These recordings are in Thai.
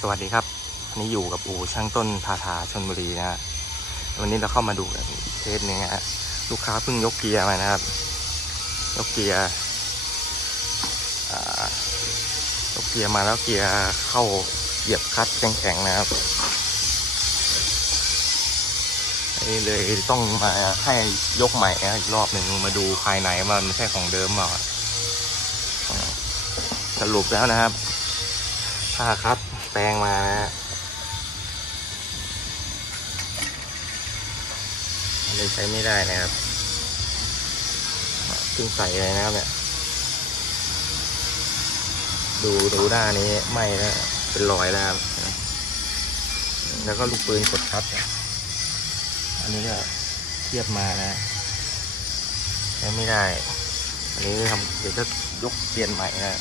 สวัสดีครับวันนี้อยู่กับอูช่างต้นทาทาชนบุรีนะฮะวันนี้เราเข้ามาดูเคสหนึงนะฮะลูกค้าเพิ่งยกเกียร์มานะครับ ยกเกียร์ยกเกียร์มาแล้วเกียร์เข้าเหยียบคลัตช์แข็งๆนะครับอันนี้เลยต้องมาให้ยกใหม่อีกรอบหนึ่งมาดูภายในว่ามันใช่ของเดิมเปล่าอ่าสรุปแล้วนะครับถ้าครับ แปลงมานะฮะอันนี้ใช้ไม่ได้นะครับเพิ่งใส่เลยนะครับเนี่ยดูดูด้านนี้ไหม้แล้วเป็นรอยแล้วครับแล้วก็ลูกปืนกดทับอันนี้ก็เทียบมานะใช้ไม่ได้ อันนี้ทำเดี๋ยวจะยกเปลี่ยนใหม่นะ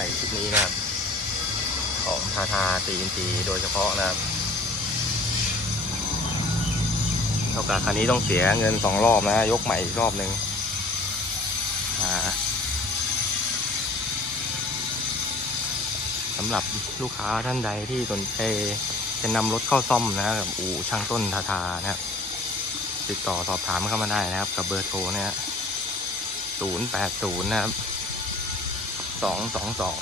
ส่ชุดนี้นะครับของทาทาตีนตีโดยเฉพาะนะครับเท่ากับคันนี้ต้องเสียเงินสองรอบนะ ยกใหม่อีกรอบหนึ่งสำหรับลูกค้าท่านใดที่สนใจจะนำรถเข้าซ่อมนะครับกับอู่ช่างต้นทาทานะครับติดต่อสอบถามเข้ามาได้นะครับ กับเบอร์โทรนี่ยศูนย์แปดศูนย์นะครับ สองสองสอง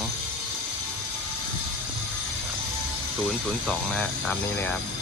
ศูนย์ศูนย์สองนะฮะตามนี้เลยครับ